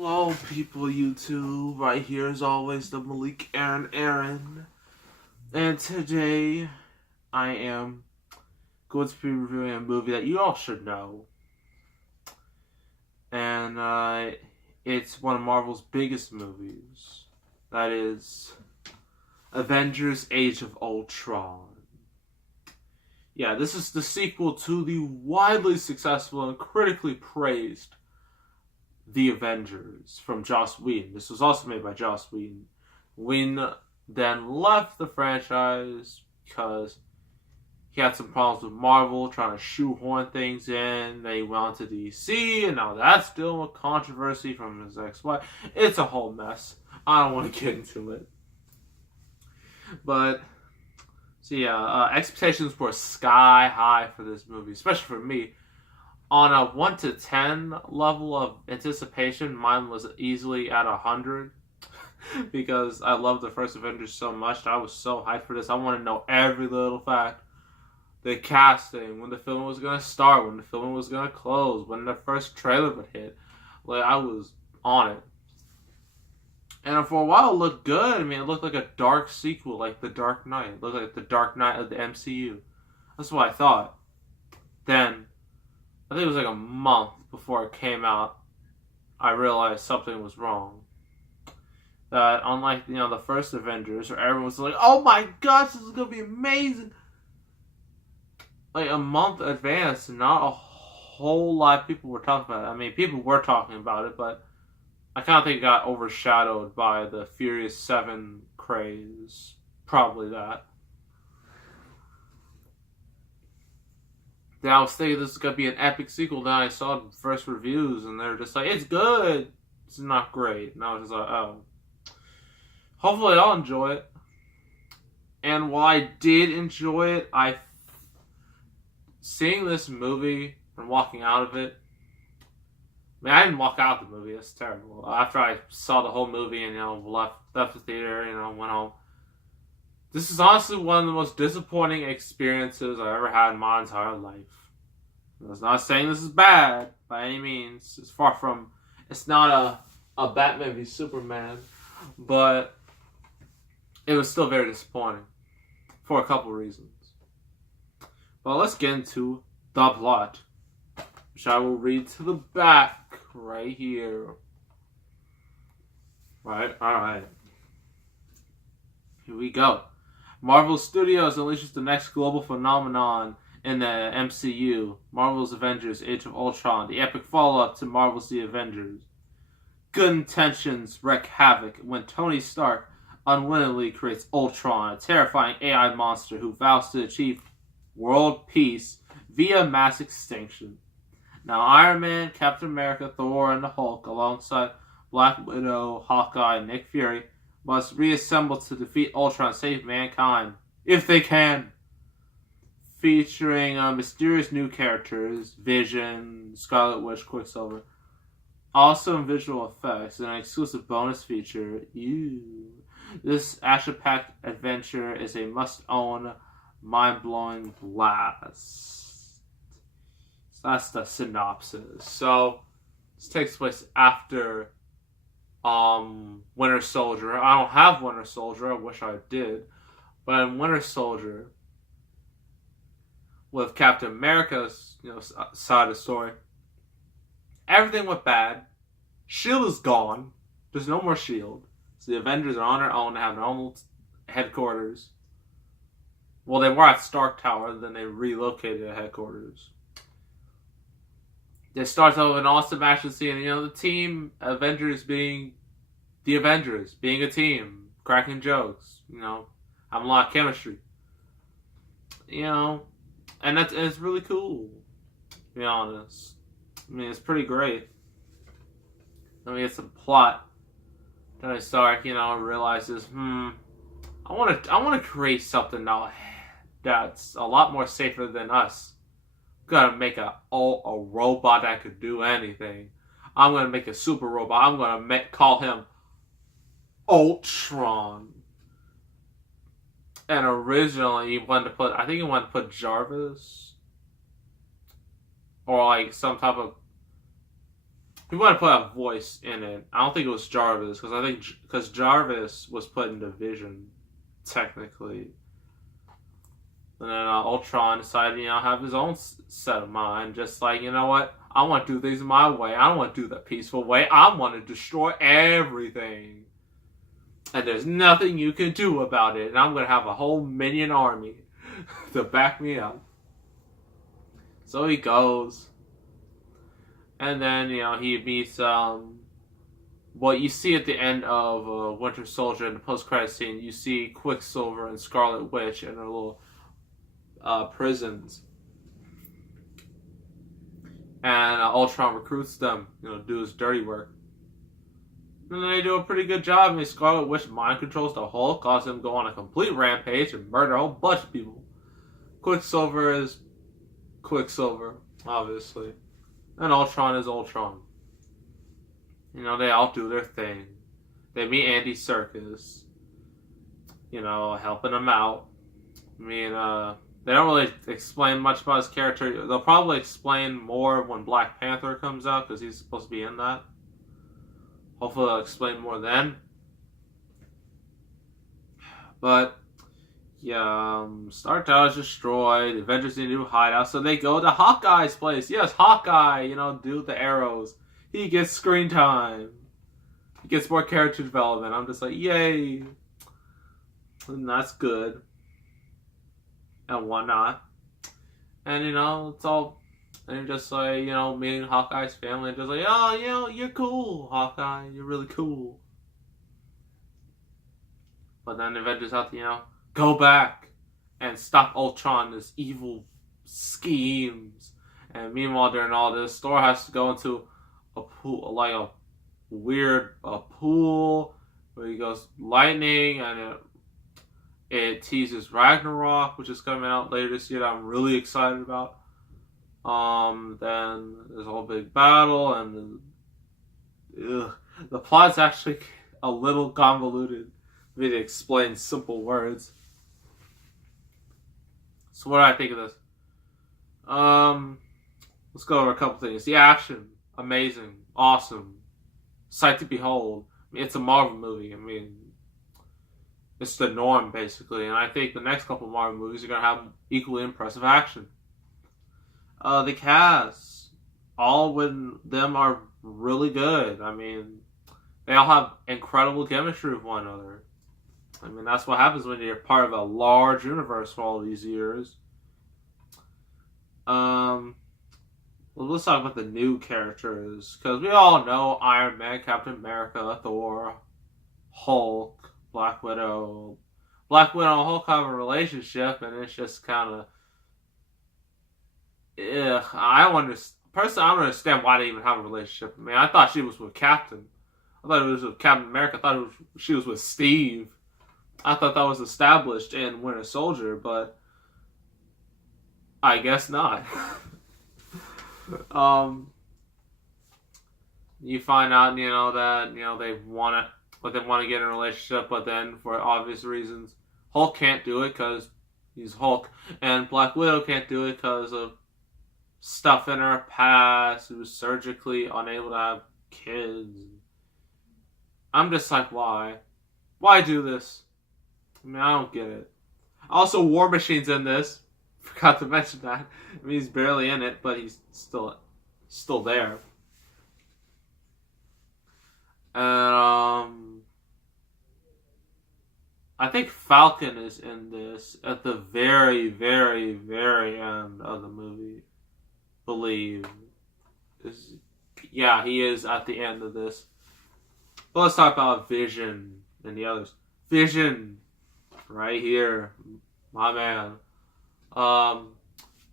Hello, people YouTube. Right here, as always, the Malik Aaron. And today, I am going to be reviewing a movie that you all should know. And it's one of Marvel's biggest movies. That is Avengers Age of Ultron. Yeah, this is the sequel to the widely successful and critically praised The Avengers from Joss Whedon. This was also made by Joss Whedon. Whedon then left the franchise because he had some problems with Marvel trying to shoehorn things in. Then he went on to DC, and now that's still a controversy from his ex-wife. It's a whole mess. I don't want to get into it. But, so yeah, expectations were sky high for this movie, especially for me. On a 1 to 10 level of anticipation, mine was easily at 100 because I love the first Avengers so much. I was so hyped for this. I want to know every little fact. The casting, when the film was going to start, when the film was going to close, when the first trailer would hit. Like, I was on it. And for a while it looked good. I mean, it looked like a dark sequel, like The Dark Knight. It looked like The Dark Knight of the MCU. That's what I thought. Then, I think it was like a month before it came out, I realized something was wrong. That unlike, the first Avengers, where everyone was like, oh my gosh, this is going to be amazing. Like a month in advance, not a whole lot of people were talking about it. I mean, people were talking about it, but I kind of think it got overshadowed by the Furious 7 craze. Probably that. Then I was thinking this is going to be an epic sequel. Then I saw the first reviews, and they're just like, it's good. It's not great. And I was just like, oh. Hopefully I'll enjoy it. And while I did enjoy it, seeing this movie and walking out of it, I mean, I didn't walk out of the movie. That's terrible. After I saw the whole movie and, left the theater, went home. This is honestly one of the most disappointing experiences I've ever had in my entire life. I was not saying this is bad by any means. It's far from. It's not a Batman v Superman, but it was still very disappointing for a couple reasons. Well, let's get into the plot, which I will read to the back right here. Right, alright. Here we go. Marvel Studios unleashes the next global phenomenon in the MCU, Marvel's Avengers Age of Ultron, the epic follow-up to Marvel's The Avengers. Good intentions wreak havoc when Tony Stark unwittingly creates Ultron, a terrifying AI monster who vows to achieve world peace via mass extinction. Now Iron Man, Captain America, Thor, and the Hulk, alongside Black Widow, Hawkeye, and Nick Fury, must reassemble to defeat Ultron and save mankind, if they can. Featuring mysterious new characters, Vision, Scarlet Witch, Quicksilver. Also in visual effects, and an exclusive bonus feature. This action-packed adventure is a must-own, mind-blowing blast. So that's the synopsis. So, this takes place after Winter Soldier. I don't have Winter Soldier. I wish I did. But in Winter Soldier, with Captain America's side of the story, everything went bad. S.H.I.E.L.D. is gone. There's no more S.H.I.E.L.D. So the Avengers are on their own. They have their own headquarters. Well, they were at Stark Tower, then they relocated their headquarters. It starts off with an awesome action scene. The team Avengers being the Avengers, being a team, cracking jokes, having a lot of chemistry. And it's really cool, to be honest. I mean, it's pretty great. Then we get some plot. Tony Stark, realizes, I want to create something now that's a lot more safer than us. Gonna make a robot that could do anything. I'm gonna make a super robot. I'm gonna call him Ultron. And originally he wanted to put Jarvis or like some type of we want to put a voice in it. I don't think it was Jarvis because I think because Jarvis was put into Vision, technically. And then Ultron decided, have his own set of mind. Just like, you know what? I want to do things my way. I don't want to do the peaceful way. I want to destroy everything. And there's nothing you can do about it. And I'm going to have a whole minion army to back me up. So he goes. And then, he meets what you see at the end of Winter Soldier in the post-credit scene. You see Quicksilver and Scarlet Witch in their little prisons. And Ultron recruits them, do his dirty work. And they do a pretty good job. I mean, Scarlet Witch mind controls the Hulk, causes him to go on a complete rampage and murder a whole bunch of people. Quicksilver is Quicksilver, obviously. And Ultron is Ultron. They all do their thing. They meet Andy Serkis, helping him out. I mean, they don't really explain much about his character. They'll probably explain more when Black Panther comes out, because he's supposed to be in that. Hopefully they'll explain more then. But, yeah, Stark Tower is destroyed. The Avengers need a new hideout, so they go to Hawkeye's place. Yes, Hawkeye, do the arrows. He gets screen time. He gets more character development. I'm just like, yay. And that's good. And whatnot. And, it's all... And just like, me and Hawkeye's family, just like, oh, you're cool, Hawkeye. You're really cool. But then the Avengers have to, go back and stop Ultron's evil schemes. And meanwhile, during all this, Thor has to go into a pool, like a weird pool where he goes lightning, and it teases Ragnarok, which is coming out later this year that I'm really excited about. Then there's a whole big battle, and the plot's actually a little convoluted for me to explain simple words. So what do I think of this? Let's go over a couple things. The action, amazing, awesome, sight to behold. I mean, it's a Marvel movie. I mean, it's the norm, basically. And I think the next couple of Marvel movies are going to have equally impressive action. The cast, all with them are really good. I mean, they all have incredible chemistry with one another. I mean, that's what happens when you're part of a large universe for all these years. Well, let's talk about the new characters, because we all know Iron Man, Captain America, Thor, Hulk, Black Widow. Black Widow and Hulk have a relationship, and it's just kind of... I don't understand. Personally, I don't understand why they even have a relationship. I mean, I thought she was with Captain. I thought it was with Captain America. I thought she was with Steve. I thought that was established in Winter Soldier, but I guess not. You find out, that they want to get in a relationship, but then for obvious reasons, Hulk can't do it because he's Hulk, and Black Widow can't do it because of stuff in her past. Who was surgically unable to have kids. I'm just like, why? Why do this? I mean, I don't get it. Also, War Machine's in this. Forgot to mention that. I mean, he's barely in it, but he's still there. And I think Falcon is in this at the very, very, very end of the movie. Believe. Yeah, he is at the end of this. But let's talk about Vision and the others. Vision, right here, my man.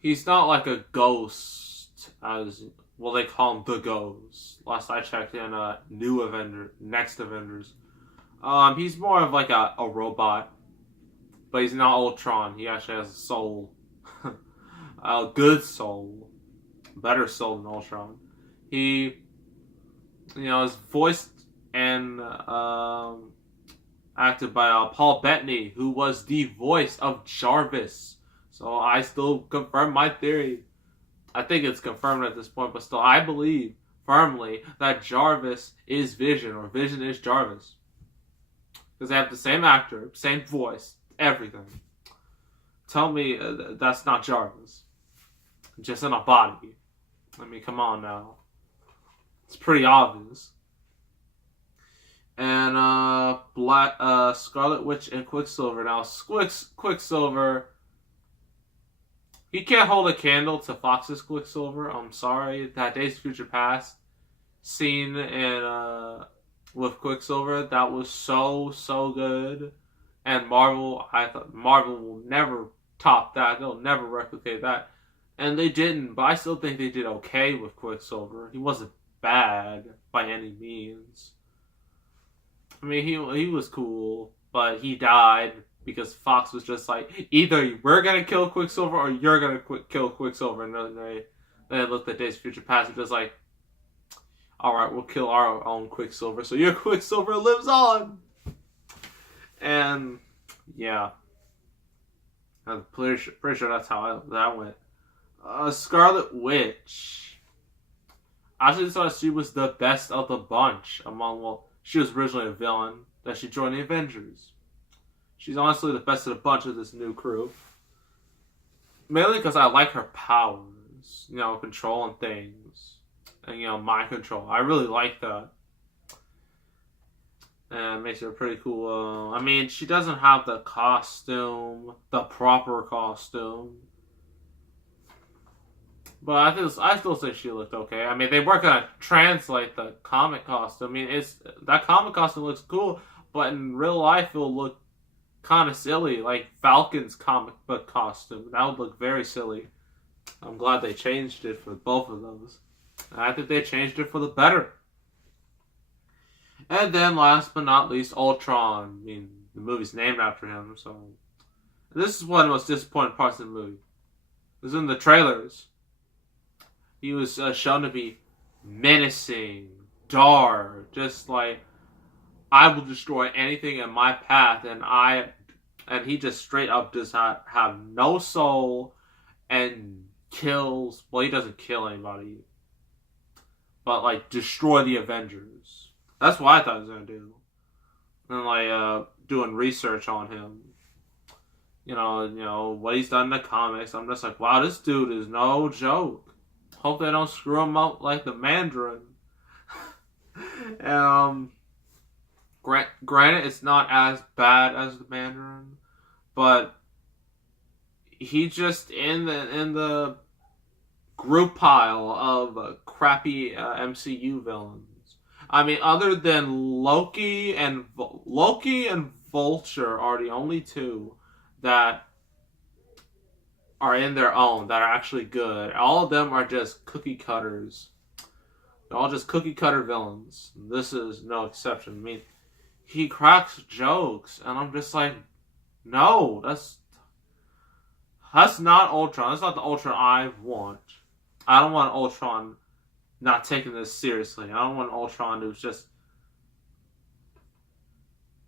He's not like a ghost, as well they call him the Ghost. Last I checked in Next Avengers. He's more of like a robot, but he's not Ultron. He actually has a soul, a good soul, better soul than Ultron. He, is voiced and acted by Paul Bettany, who was the voice of Jarvis. So I still confirm my theory. I think it's confirmed at this point, but still, I believe firmly that Jarvis is Vision or Vision is Jarvis. Because they have the same actor, same voice, everything. Tell me that's not Jarvis. Just in a body. I mean, come on now. It's pretty obvious. And Scarlet Witch and Quicksilver. Now, Quicksilver, he can't hold a candle to Fox's Quicksilver. I'm sorry. That Days of Future Past scene in with Quicksilver, that was so good. And I thought Marvel will never top that. They'll never replicate that. And they didn't, but I still think they did okay with Quicksilver. He wasn't bad by any means. I mean, he was cool, but he died because Fox was just like, either we're gonna kill Quicksilver or you're gonna kill Quicksilver. And then they looked at Days of Future Past and just like, all right, we'll kill our own Quicksilver, so your Quicksilver lives on. And yeah, I'm pretty sure that's how that went. Scarlet Witch. I actually thought she was the best of the bunch she was originally a villain, that she joined the Avengers. She's honestly the best of the bunch of this new crew. Mainly because I like her powers. Controlling things. And, mind control. I really like that. And it makes her pretty cool. I mean, she doesn't have the costume. The proper costume. But I still think she looked okay. I mean, they weren't gonna translate the comic costume. I mean, that comic costume looks cool, but in real life it'll look kind of silly, like Falcon's comic book costume. That would look very silly. I'm glad they changed it for both of those. And I think they changed it for the better. And then, last but not least, Ultron. I mean, the movie's named after him, so this is one of the most disappointing parts of the movie. It was in the trailers. He was shown to be menacing, dark, just like, I will destroy anything in my path, and he just straight up does not have no soul and kills. Well, he doesn't kill anybody, but like destroy the Avengers. That's what I thought he was gonna do. And doing research on him, what he's done in the comics. I'm just like, wow, this dude is no joke. Hope they don't screw him out like the Mandarin. Granted, it's not as bad as the Mandarin, but he just in the group pile of crappy MCU villains. I mean, other than Loki and Vulture are the only two that are in their own, that are actually good. All of them are just cookie cutters. They're all just cookie cutter villains. This is no exception. I mean, he cracks jokes, and I'm just like, no, that's not Ultron. That's not the Ultron I want. I don't want Ultron not taking this seriously. I don't want Ultron who's just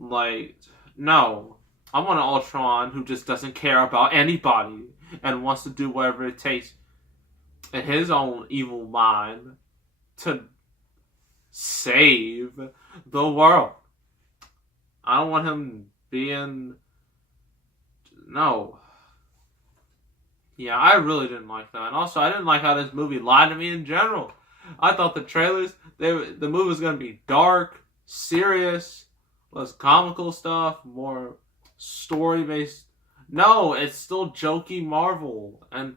like, no. I want an Ultron who just doesn't care about anybody and wants to do whatever it takes in his own evil mind to save the world. I don't want him being... No. Yeah, I really didn't like that. And also, I didn't like how this movie lied to me in general. I thought the trailers, the movie was going to be dark, serious, less comical stuff, more story-based. No, it's still jokey Marvel. And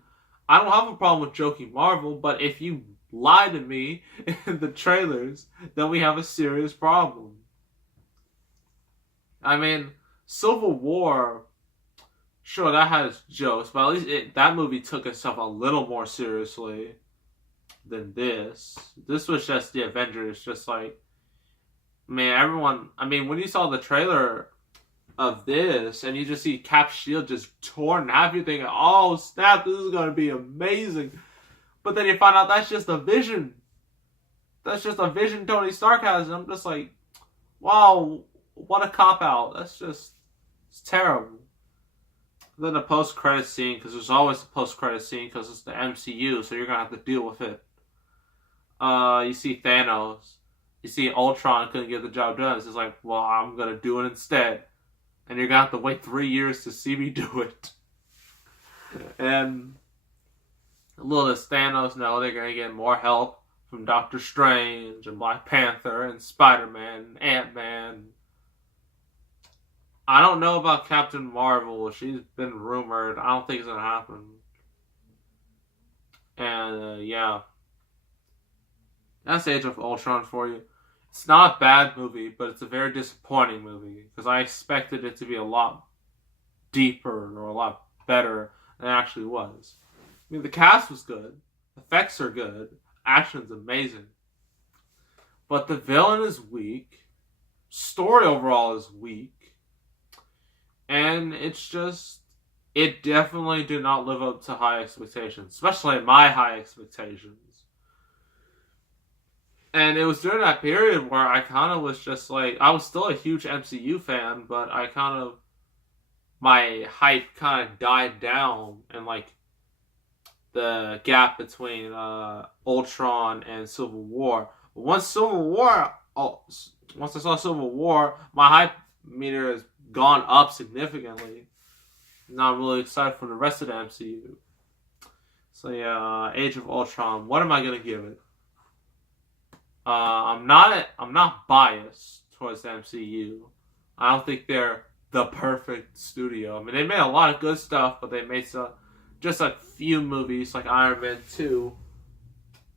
I don't have a problem with jokey Marvel, but if you lie to me in the trailers, then we have a serious problem. I mean, Civil War, sure, that has jokes, but at least that movie took itself a little more seriously than this. This was just the Avengers, just like, man, everyone, I mean, when you saw the trailer of this, and you just see Cap's shield just torn in half, you're thinking, oh snap, this is going to be amazing. But then you find out that's just a vision. That's just a vision Tony Stark has, and I'm just like, wow, what a cop-out. That's just, it's terrible. Then the post-credit scene, because there's always a post-credit scene, because it's the MCU, so you're going to have to deal with it. You see Thanos. You see Ultron couldn't get the job done. It's just like, well, I'm gonna do it instead, and you're gonna have to wait 3 years to see me do it. And little does Thanos know they're gonna get more help from Doctor Strange and Black Panther and Spider-Man and Ant-Man. I don't know about Captain Marvel. She's been rumored. I don't think it's gonna happen. And yeah, that's Age of Ultron for you. It's not a bad movie, but it's a very disappointing movie because I expected it to be a lot deeper or a lot better than it actually was. I mean, the cast was good, effects are good, action's amazing, but the villain is weak, story overall is weak, and it definitely did not live up to high expectations, especially my high expectations. And it was during that period where I kind of was just like, I was still a huge MCU fan, but my hype kind of died down, and like the gap between Ultron and Civil War. Once I saw Civil War, my hype meter has gone up significantly. Now I'm really excited for the rest of the MCU. So yeah, Age of Ultron. What am I gonna give it? I'm not biased towards the MCU. I don't think they're the perfect studio. I mean, they made a lot of good stuff, but they made just a few movies like Iron Man 2,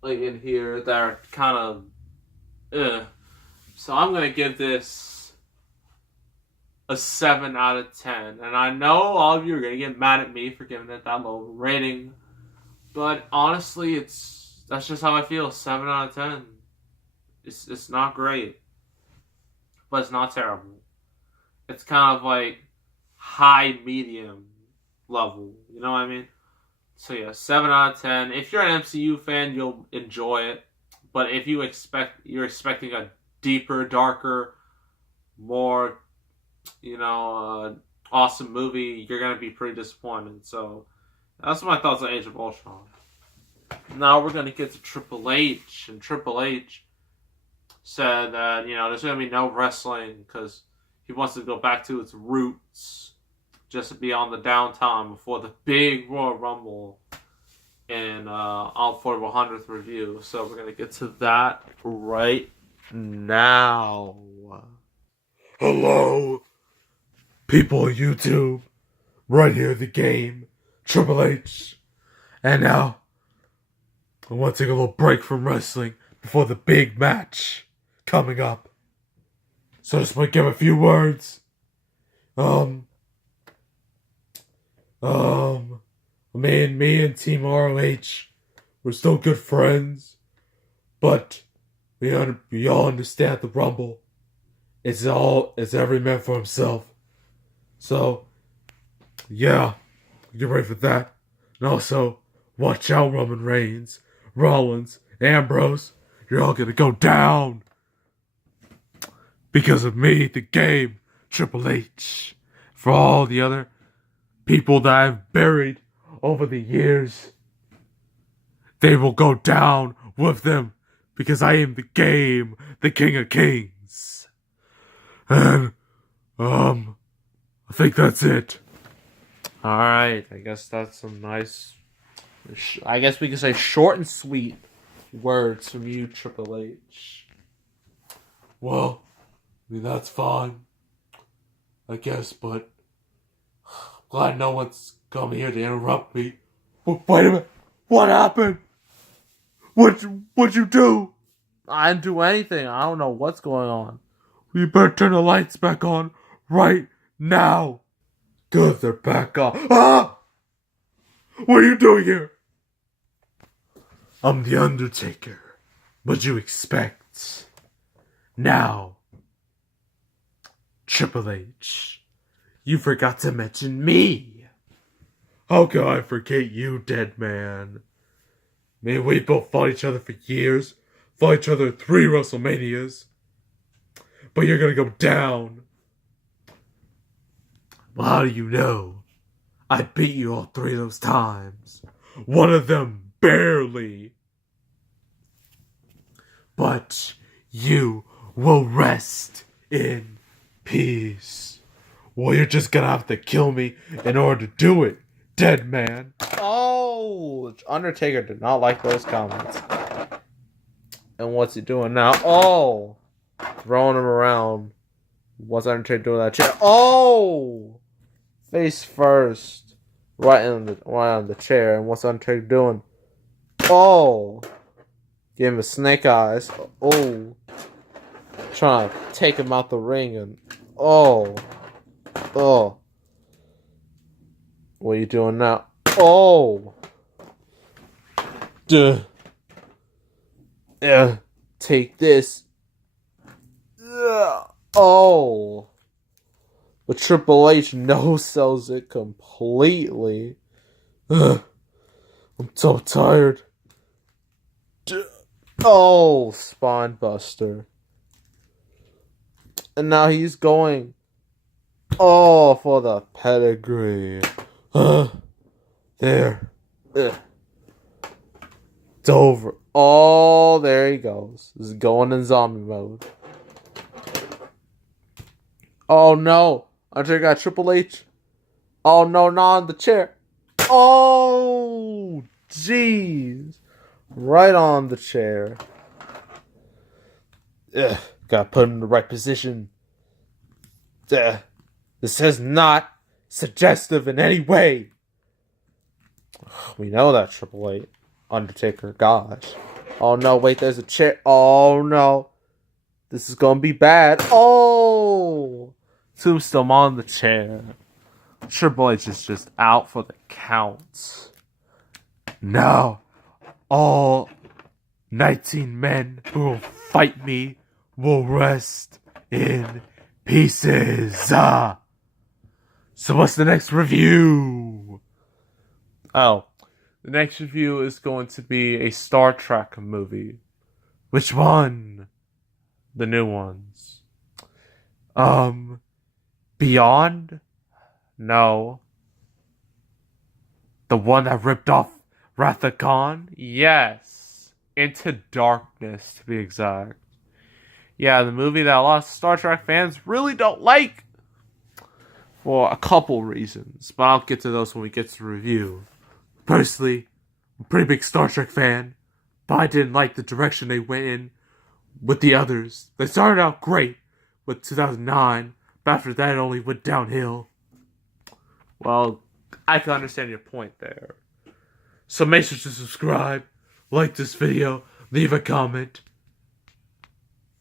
like in here, that are kind of, So I'm gonna give this a 7 out of 10, and I know all of you are gonna get mad at me for giving it that low rating, but honestly, that's just how I feel. 7 out of 10. It's not great, but it's not terrible. It's kind of like high medium level. You know what I mean? So yeah, 7 out of 10. If you're an MCU fan, you'll enjoy it. But if you're expecting a deeper, darker, more, awesome movie, you're gonna be pretty disappointed. So that's my thoughts on Age of Ultron. Now we're gonna get to Triple H, and Triple H said that there's gonna be no wrestling because he wants to go back to its roots, just to be on the downtime before the big Royal Rumble and for the 100th review. So we're gonna get to that right now. Hello, people of YouTube. Right here, the game, Triple H. And now, I want to take a little break from wrestling before the big match coming up. So I just want to give a few words. Me and Team ROH, we're still good friends, but we all understand the Rumble. It's every man for himself. So, yeah, get ready for that. And also, watch out, Roman Reigns, Rollins, Ambrose. You're all gonna go down because of me, the game, Triple H. For all the other people that I've buried over the years, they will go down with them because I am the game, the King of Kings. And, I think that's it. Alright, I guess that's some nice, I guess we can say short and sweet words from you, Triple H. Well, I mean, that's fine, I guess, but glad no one's come here to interrupt me. Wait a minute, what happened? What'd you do? I didn't do anything. I don't know what's going on. You better turn the lights back on right now. Good, they're back on. Ah! What are you doing here? I'm the Undertaker. What'd you expect? Now, Triple H, you forgot to mention me. How could I forget you, dead man? I mean, we both fought each other for years, fought each other 3 WrestleManias, but you're gonna go down. Well, how do you know? I beat you all 3 of those times. One of them barely. but you will rest in peace. Well, you're just gonna have to kill me in order to do it, dead man. Oh, Undertaker did not like those comments. And what's he doing now? Oh, throwing him around. What's Undertaker doing with that chair? Oh, face first, right on the chair. And what's Undertaker doing? Oh, give him a snake eyes. Oh, trying to take him out the ring and oh. What are you doing now? Oh, duh. Yeah, take this. Oh, but Triple H no-sells it completely. I'm so tired. Oh, spine buster. And now he's going. Oh, for the pedigree. There. It's over. Oh, there he goes. He's going in zombie mode. Oh no. Undertaker got Triple H. Oh no, not on the chair. Oh, jeez. Right on the chair. Gotta put him in the right position. This is not suggestive in any way. We know that, Triple H. Undertaker, gosh. Oh no, wait, there's a chair. Oh no. This is gonna be bad. Oh! Tombstone on the chair. Triple H is just out for the count. Now, all 19 men who will fight me will rest in pieces. So what's the next review? Oh, the next review is going to be a Star Trek movie. Which one? The new ones. Beyond? No. The one that ripped off Wrath of Khan? Yes. Into Darkness, to be exact. Yeah, the movie that a lot of Star Trek fans really don't like. For a couple reasons. But I'll get to those when we get to the review. Personally, I'm a pretty big Star Trek fan. But I didn't like the direction they went in with the others. They started out great with 2009. But after that, it only went downhill. Well, I can understand your point there. So make sure to subscribe, like this video, leave a comment,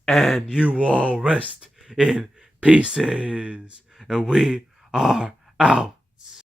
and you all rest in pieces. And we are out.